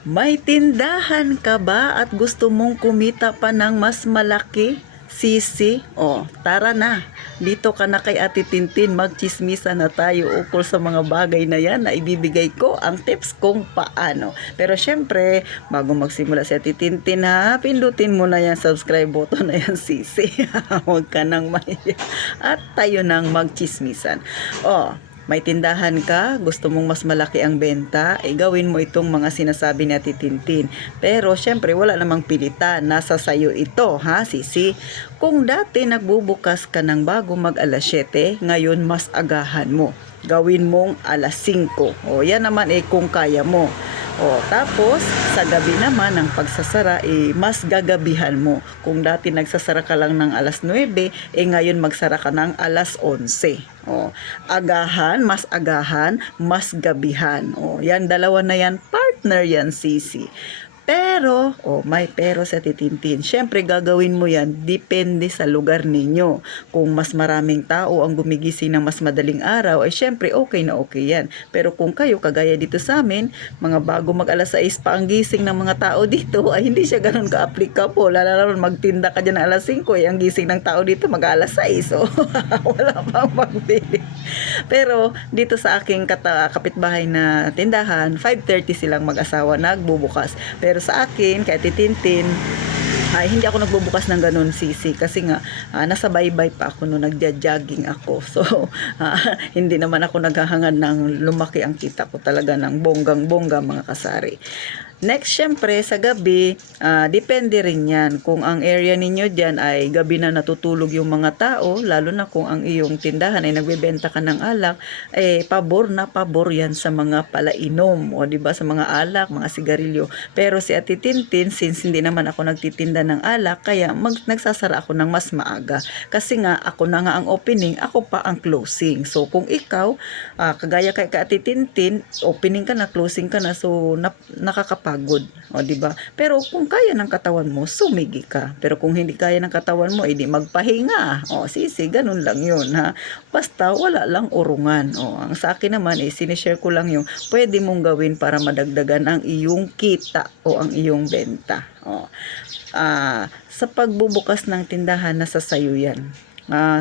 May tindahan ka ba at gusto mong kumita pa ng mas malaki? Sisi? O, tara na. Dito ka na kay Ate Tintin, magchismisa na tayo ukol sa mga bagay na yan na ibibigay ko ang tips kung paano. Pero syempre, bago magsimula si Ate Tintin ha, pindutin mo na yung subscribe button na yan, Sisi. Huwag ka nang mahiya. At tayo nang magchismisan. O, may tindahan ka, gusto mong mas malaki ang benta, gawin mo itong mga sinasabi ni Ate Tintin. Pero syempre wala namang pilitan, nasa sayo ito ha, Sisi. Kung dati nagbubukas ka ng bago mag alas 7, ngayon mas agahan mo. Gawin mong alas 5. O yan naman kung kaya mo. O, tapos, sa gabi naman, ang pagsasara, mas gagabihan mo. Kung dati nagsasara ka lang ng alas 9, ngayon magsara ka ng alas 11. O, agahan, mas gabihan. O, yan, dalawa na yan, partner yan, Sisi. Pero, may pero sa Titintin. Siyempre, gagawin mo yan, depende sa lugar ninyo. Kung mas maraming tao ang gumigising ng mas madaling araw, ay siyempre, okay na okay yan. Pero kung kayo, kagaya dito sa amin, mga bago mag alas 6 pa ang gising ng mga tao dito, ay hindi siya ganun ka-applicable. Lalo magtinda ka dyan ng alas 5, ang gising ng tao dito mag alas 6. So, wala pang magbili. Pero, dito sa aking kapitbahay na tindahan, 5:30 silang mag-asawa nagbubukas. Pero sa akin, kay Ate Tintin, ay hindi ako nagbubukas ng ganun, Sisi, kasi nga nasa baybay pa ako nung nagja-jogging ako. So hindi naman ako naghahangad ng lumaki ang kita ko talaga ng bonggang-bongga, mga kasari. Next, syempre, sa gabi, depende rin yan. Kung ang area ninyo dyan ay gabi na natutulog yung mga tao, lalo na kung ang iyong tindahan ay nagbebenta ka ng alak, pabor na pabor yan sa mga palainom, o diba, sa mga alak, mga sigarilyo. Pero si Ate Tintin, since hindi naman ako nagtitinda ng alak, kaya nagsasara ako ng mas maaga. Kasi nga, ako na nga ang opening, ako pa ang closing. So, kung ikaw, kagaya kay Ate Tintin, opening ka na, closing ka na, so nakakapagod, o di ba? Pero kung kaya ng katawan mo, sumigi ka. Pero kung hindi kaya ng katawan mo, edi magpahinga. O Sisi, ganun lang 'yun ha. Basta wala lang urungan. O ang sa akin naman sinishare ko lang yung pwede mong gawin para madagdagan ang iyong kita o ang iyong benta. O sa pagbubukas ng tindahan, nasa sayo 'yan.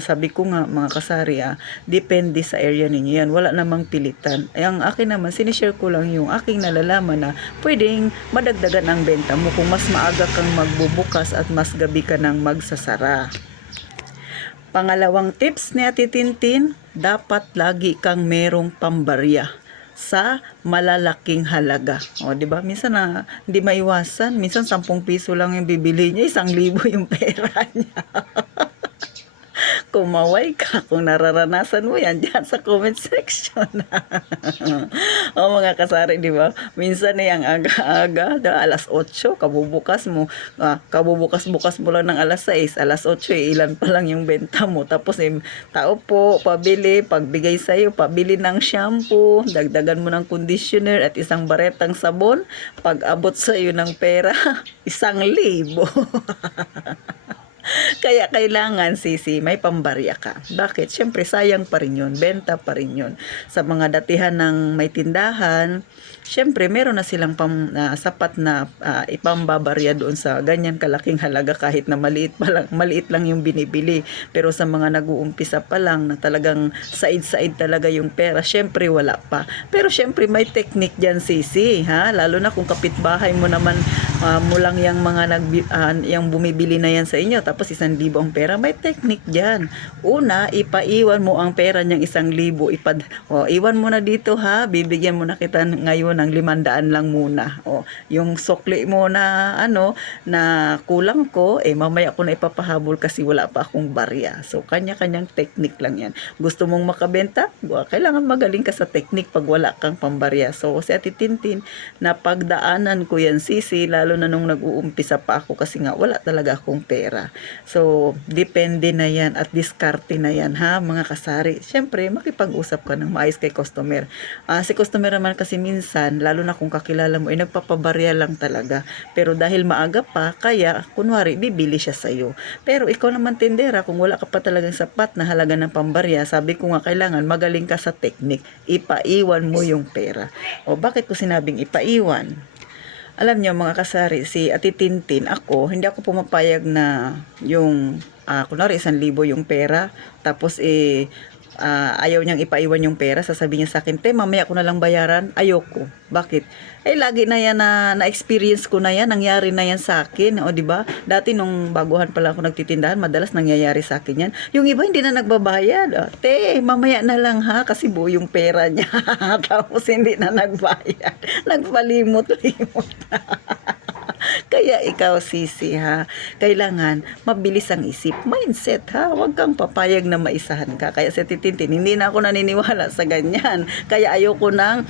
Sabi ko nga, mga kasari, depende sa area ninyo yan. Wala namang pilitan. Ang akin naman, sinishare ko lang yung aking nalalaman na pwedeng madagdagan ang benta mo kung mas maaga kang magbubukas at mas gabi ka nang magsasara. Pangalawang tips ni Ate Tintin, dapat lagi kang merong pambarya sa malalaking halaga. O, di ba? Minsan hindi maiwasan. Minsan 10 piso lang yung bibili niya, 1,000 yung pera niya. Kumaway ka kung nararanasan mo yan dyan sa comment section. O mga kasari, di ba? Minsan ang aga-aga, alas 8, kabubukas mo lang ng alas 6, alas 8, ilan pa lang yung benta mo. Tapos tao po, pabili, pagbigay sa'yo, pabili ng shampoo, dagdagan mo ng conditioner at isang baretang sabon, pag abot sa'yo ng pera, 1,000. Kaya kailangan, Sisi, may pambarya ka. Bakit? Siyempre, sayang pa rin yun. Benta pa rin yun. Sa mga datihan ng may tindahan, siyempre, meron na silang sapat na ipambabarya doon sa ganyan kalaking halaga kahit na maliit lang yung binibili. Pero sa mga nag-uumpisa pa lang na talagang side-side talaga yung pera, siyempre, wala pa. Pero siyempre, may technique dyan, Sisi. Ha? Lalo na kung kapitbahay mo naman, mo lang yung mga yung bumibili na yan sa inyo, tapos 1,000 ang pera, may technique dyan. Una, ipaiwan mo ang pera niyang 1,000. Iwan mo na dito ha, bibigyan mo na kita ngayon ng 500 lang muna. Yung sukli mo na na kulang ko, mamaya ko na ipapahabol kasi wala pa akong barya. So, kanya-kanyang technique lang yan. Gusto mong makabenta? Kailangan magaling ka sa technique pag wala kang pambarya. So, si Ate Tintin, napagdaanan ko yan, Sisi, lalo na nung nag-uumpisa pa ako kasi nga wala talaga akong pera. So, depende na yan at diskarte na yan ha, mga kasari. Siyempre, makipag-usap ka ng maayos kay customer. Si customer naman kasi minsan, lalo na kung kakilala mo, nagpapabarya lang talaga. Pero dahil maaga pa, kaya, kunwari, bibili siya sa'yo. Pero ikaw naman tindera, kung wala ka pa talagang sapat na halaga ng pambarya, sabi ko nga, kailangan magaling ka sa technique. Ipaiwan mo yung pera. Bakit ko sinabing ipaiwan? Alam niyo mga kasari, si Ate Tintin, ako, hindi ako pumapayag na yung, kunwari 1,000 yung pera, tapos ayaw niyang ipaiwan yung pera, sasabihin niya sa akin, te, mamaya ko na lang bayaran, ayoko. Bakit? Lagi na yan na-experience ko na yan, nangyari na yan sa akin, o di ba? Dati nung baguhan pala ako nagtitindahan, madalas nangyayari sa akin yan. Yung iba hindi na nagbabayad, te, mamaya na lang ha, kasi buo yung pera niya, tapos hindi na nagbayad, nagpalimot-limot na. Kaya ikaw, sisi, ha, kailangan mabilis ang isip, mindset, ha, huwag kang papayag na maisahan ka. Kaya sa Titintin, hindi na ako naniniwala sa ganyan. Kaya ayoko nang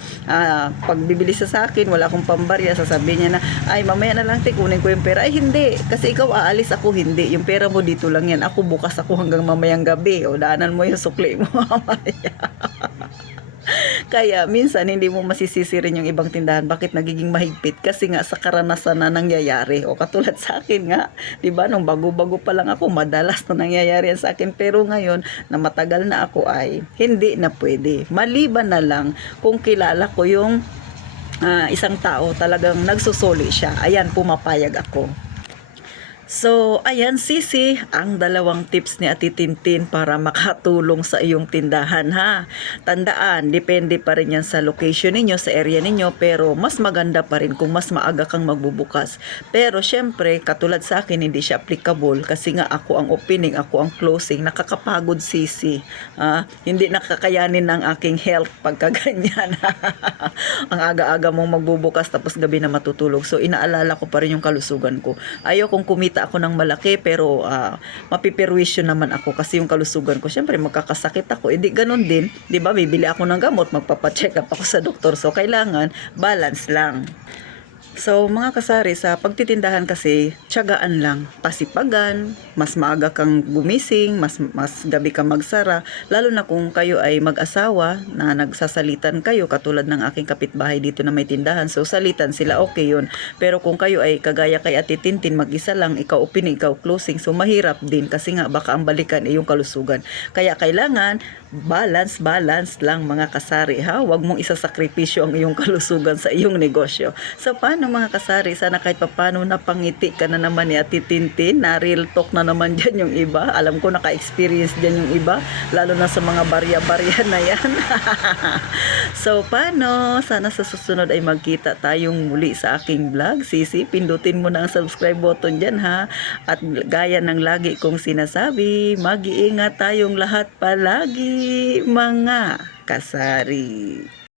pagbibili sa akin, wala akong pambarya, sasabihin niya na, ay mamaya na lang, te, kunin ko yung pera. Ay hindi, kasi ikaw aalis, ako hindi, yung pera mo dito lang yan, ako bukas ako hanggang mamayang gabi, o daanan mo yung sukli mo mamaya. Kaya minsan hindi mo masisisi rin yung ibang tindahan bakit nagiging mahigpit kasi nga sa karanasan na nangyayari. O katulad sa akin nga, 'di ba, nung bago-bago pa lang ako, madalas na nangyayari yan sa akin, pero ngayon na matagal na ako ay hindi na pwede. Maliban na lang kung kilala ko yung isang tao talagang nagsusoli siya. Ayan, pumapayag ako. So, ayan sisi, ang 2 tips ni Ate Tintin para makatulong sa iyong tindahan, ha. Tandaan, depende pa rin yan sa location ninyo, sa area ninyo, pero mas maganda pa rin kung mas maaga kang magbubukas. Pero syempre, katulad sa akin, hindi siya applicable kasi nga ako ang opening, ako ang closing, nakakapagod sisi. Hindi nakakayanin ng aking health pagka ganyan. Ang aga-aga mong magbubukas tapos gabi na matutulog. So, inaalala ko pa rin yung kalusugan ko. Ayokong kumita ako ng malaki pero mapiperwisyo naman ako kasi yung kalusugan ko, syempre magkakasakit ako, edi ganun din, 'di ba, bibili ako ng gamot, magpapacheck up ako sa doktor, so kailangan balance lang. So mga kasari, sa pagtitindahan kasi tiyagaan lang, pasipagan, mas maaga kang gumising, mas gabi ka magsara, lalo na kung kayo ay mag-asawa na nagsasalitan kayo, katulad ng aking kapitbahay dito na may tindahan, so salitan sila, okay yun. Pero kung kayo ay kagaya kay Ate Tintin, mag-isa lang, ikaw opening, ikaw closing, so mahirap din kasi nga baka ang balikan ay yung kalusugan. Kaya kailangan balance lang mga kasari, ha, huwag mong isasakripisyo ang iyong kalusugan sa iyong negosyo. So paano mga kasari, sana kahit papano napangiti ka na naman ni Ate Tintin, na real talk na naman dyan yung iba, alam ko naka-experience dyan yung iba, lalo na sa mga barya-barya na yan. So paano, sana sa susunod ay magkita tayong muli sa aking vlog. Sisi, pindutin mo na ang subscribe button dyan, ha, at gaya ng lagi kong sinasabi, mag-iingat tayong lahat palagi mga kasari.